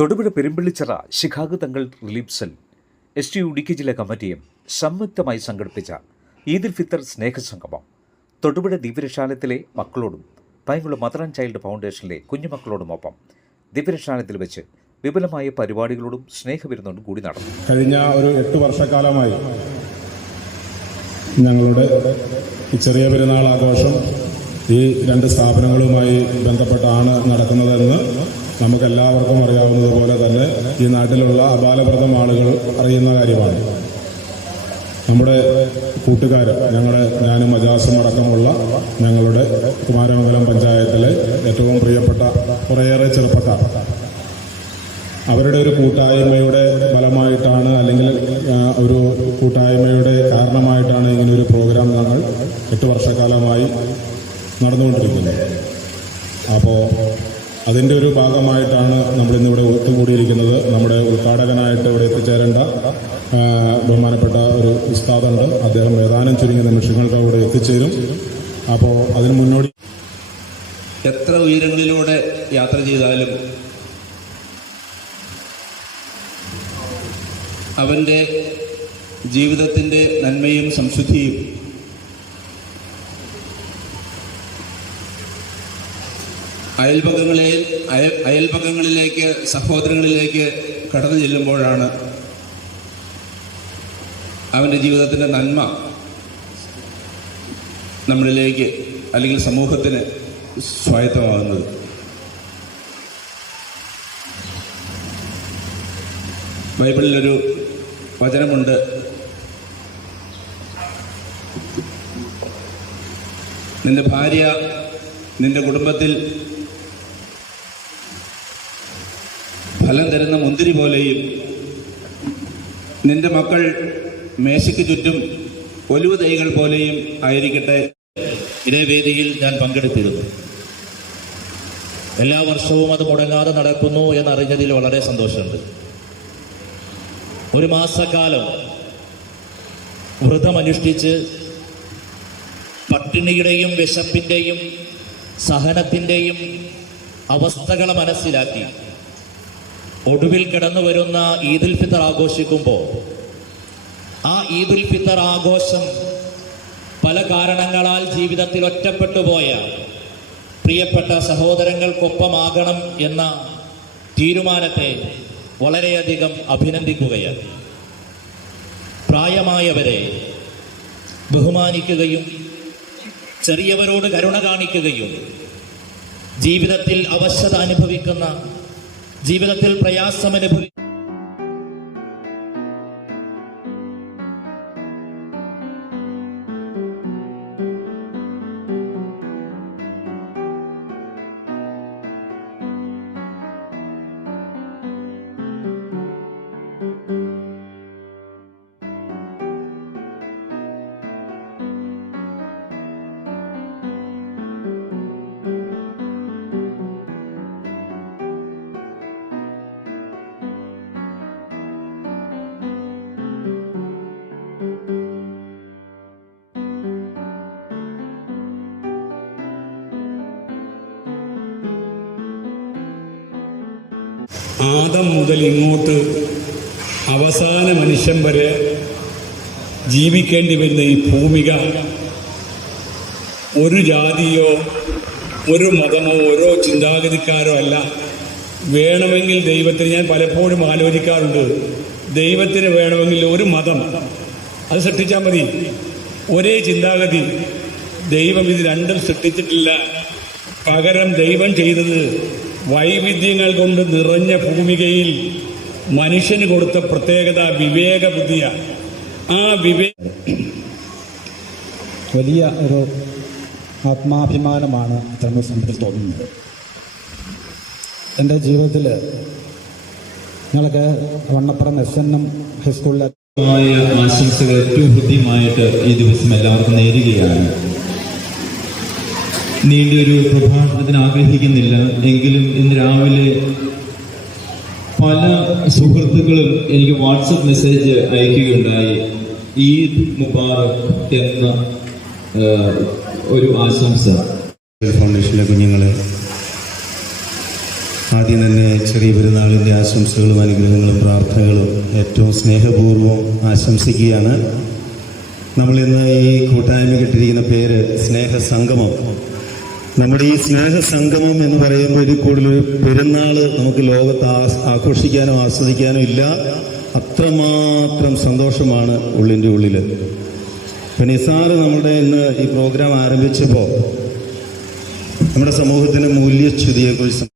Thodupuzha Perumpallichira Shihab Thangal relief cell S T U Idukki ജില്ലാ കമ്മിറ്റിയും സംയുക്തമായി സംഘടിപ്പിച്ച ഈദുൽ ഫിത്തർ സ്നേഹസംഗമം. തൊടുപുഴ ദിവ്യരക്ഷാലയത്തിലെ മക്കളോടും പൈങ്കുളം മദർ ആൻഡ് ചൈൽഡ് ഫൗണ്ടേഷനിലെ കുഞ്ഞുമക്കളോടുമൊപ്പം ദിവ്യരക്ഷാലയത്തിൽ വെച്ച് വിപുലമായ പരിപാടികളോടും സ്നേഹവിരുന്നോടും കൂടി നടന്നു. കഴിഞ്ഞ ഒരു എട്ട് വർഷക്കാലമായി ഞങ്ങളുടെ ചെറിയ പെരുന്നാൾ ആഘോഷം ഈ രണ്ട് സ്ഥാപനങ്ങളുമായി ബന്ധപ്പെട്ടാണ് നടക്കുന്നതെന്ന് നമുക്കെല്ലാവർക്കും അറിയാവുന്നതുപോലെ തന്നെ ഈ നാട്ടിലുള്ള അപാലപ്രദം ആളുകൾ അറിയുന്ന കാര്യമാണ്. നമ്മുടെ കൂട്ടുകാർ ഞങ്ങളുടെ ഞാനും അജാസും അടക്കമുള്ള ഞങ്ങളുടെ കുമാരമംഗലം പഞ്ചായത്തിലെ ഏറ്റവും പ്രിയപ്പെട്ട കുറേയേറെ ചെറുപ്പക്കാർ. അവരുടെ ഒരു കൂട്ടായ്മയുടെ ഫലമായിട്ടാണ് അല്ലെങ്കിൽ ഒരു കൂട്ടായ്മയുടെ കാരണമായിട്ടാണ് ഇങ്ങനെ ഒരു പ്രോഗ്രാം ഞങ്ങൾ എട്ട് വർഷക്കാലമായി നടന്നുകൊണ്ടിരിക്കുന്നത്. അപ്പോൾ അതിന്റെ ഒരു ഭാഗമായിട്ടാണ് നമ്മൾ ഇന്നിവിടെ ഒത്തുകൂടിയിരിക്കുന്നത്. നമ്മുടെ ഉദ്ഘാടകനായിട്ട് ഇവിടെ എത്തിച്ചേരേണ്ട ബഹുമാനപ്പെട്ട ഒരു ഉസ്താദുണ്ട്. അദ്ദേഹം ഏതാനും ചുരുങ്ങിയ നിമിഷങ്ങൾക്ക് അവിടെ എത്തിച്ചേരും. അപ്പോൾ അതിന് മുന്നോടി എത്ര ഉയരങ്ങളിലൂടെ യാത്ര ചെയ്താലും അവന്റെ ജീവിതത്തിന്റെ നന്മയും സംശുദ്ധിയും അയൽപക്കങ്ങളെ അയൽ അയൽപക്കങ്ങളിലേക്ക് സഹോദരങ്ങളിലേക്ക് കടന്നു ചെല്ലുമ്പോഴാണ് അവന്റെ ജീവിതത്തിന്റെ നന്മ നമ്മളിലേക്ക് അല്ലെങ്കിൽ സമൂഹത്തിന് സ്വായത്തമാകുന്നത്. ബൈബിളിലൊരു വചനമുണ്ട്. നിന്റെ ഭാര്യ നിന്റെ കുടുംബത്തിൽ ഫലം തരുന്ന മുന്തിരി പോലെയും നിന്റെ മക്കൾ മേശയ്ക്ക് ചുറ്റും ഒലിവ് തൈകൾ പോലെയും ആയിരിക്കട്ടെ. ഇതേ വേദിയിൽ ഞാൻ പങ്കെടുത്തിരുന്നു. എല്ലാ വർഷവും അത് മുടങ്ങാതെ നടക്കുന്നു എന്നറിഞ്ഞതിൽ വളരെ സന്തോഷമുണ്ട്. ഒരു മാസക്കാലം വ്രതമനുഷ്ഠിച്ച് പട്ടിണിയുടെയും വിശപ്പിന്റെയും സഹനത്തിന്റെയും അവസ്ഥകളെ മനസ്സിലാക്കി ഒടുവിൽ കിടന്നു വരുന്ന ഈദുൽ ഫിത്തർ ആഘോഷിക്കുമ്പോൾ ആ ഈദുൽ ഫിത്തർ ആഘോഷം പല കാരണങ്ങളാൽ ജീവിതത്തിൽ ഒറ്റപ്പെട്ടു പോയ പ്രിയപ്പെട്ട സഹോദരങ്ങൾക്കൊപ്പമാകണം എന്ന തീരുമാനത്തെ വളരെയധികം അഭിനന്ദിക്കുകയാണ്. പ്രായമായവരെ ബഹുമാനിക്കുകയും ചെറിയവരോട് കരുണ കാണിക്കുകയും ജീവിതത്തിൽ അവശത അനുഭവിക്കുന്ന ജീവിതത്തിൽ പ്രയാസം ആദം മുതൽ ഇങ്ങോട്ട് അവസാന മനുഷ്യൻ വരെ ജീവിക്കേണ്ടി വരുന്ന ഈ ഭൂമിക ഒരു ജാതിയോ ഒരു മതമോ ഓരോ ചിന്താഗതിക്കാരോ അല്ല. വേണമെങ്കിൽ ദൈവത്തിന് ഞാൻ പലപ്പോഴും ആലോചിക്കാറുണ്ട്. ദൈവത്തിന് വേണമെങ്കിൽ ഒരു മതം. അത് സൃഷ്ടിച്ചാൽ മതി. ഒരേ ചിന്താഗതി. ദൈവം ഇത് രണ്ടും സൃഷ്ടിച്ചിട്ടില്ല. പകരം ദൈവം ചെയ്തത് വൈവിധ്യങ്ങൾ കൊണ്ട് നിറഞ്ഞ ഭൂമികയിൽ മനുഷ്യന് കൊടുത്ത പ്രത്യേകത വിവേക ബുദ്ധിയാണ് ആ വിവേക വലിയ ഒരു ആത്മാഭിമാനമാണ് ഇത്തരം സംബന്ധിൽ തോന്നുന്നത്. എന്റെ ജീവിതത്തിൽ ഞങ്ങൾക്ക് വണ്ണപ്പുറം എസ് എൻ എം ഹൈസ്കൂളിലെ ആശംസകൾ ഏറ്റവും ഹൃദ്യമായിട്ട് ഈ ദിവസം എല്ലാവർക്കും നേരുകയാണ്. നീണ്ടൊരു പ്രഭാഷണത്തിന് ആഗ്രഹിക്കുന്നില്ല. എങ്കിലും ഇന്ന് രാവിലെ പല സുഹൃത്തുക്കളും എനിക്ക് വാട്സപ്പ് മെസ്സേജ് അയക്കുകയുണ്ടായി. ഈദ് മുബാറക് എന്ന ഒരു ആശംസ. ഫൗണ്ടേഷനിലെ കുഞ്ഞുങ്ങളെ ആദ്യം തന്നെ ചെറിയ പെരുന്നാളിന്റെ ആശംസകളും അനുഗ്രഹങ്ങളും പ്രാർത്ഥനകളും ഏറ്റവും സ്നേഹപൂർവം ആശംസിക്കുകയാണ്. നമ്മളിന്ന് ഈ കൂട്ടായ്മ കിട്ടിയിരിക്കുന്ന പേര് സ്നേഹസംഗമം. നമ്മുടെ ഈ സ്നേഹസംഗമം എന്ന് പറയുമ്പോൾ ഇതിൽ കൂടുതൽ പെരുന്നാൾ നമുക്ക് ലോകത്ത് ആഘോഷിക്കാനോ ആസ്വദിക്കാനോ ഇല്ല. അത്രമാത്രം സന്തോഷമാണ് ഉള്ളിന്റെ ഉള്ളിൽ ഇപ്പം നിസാറ് നമ്മുടെ ഇന്ന് ഈ പ്രോഗ്രാം ആരംഭിച്ചപ്പോൾ നമ്മുടെ സമൂഹത്തിന്റെ മൂല്യച്യുതിയെക്കുറിച്ച്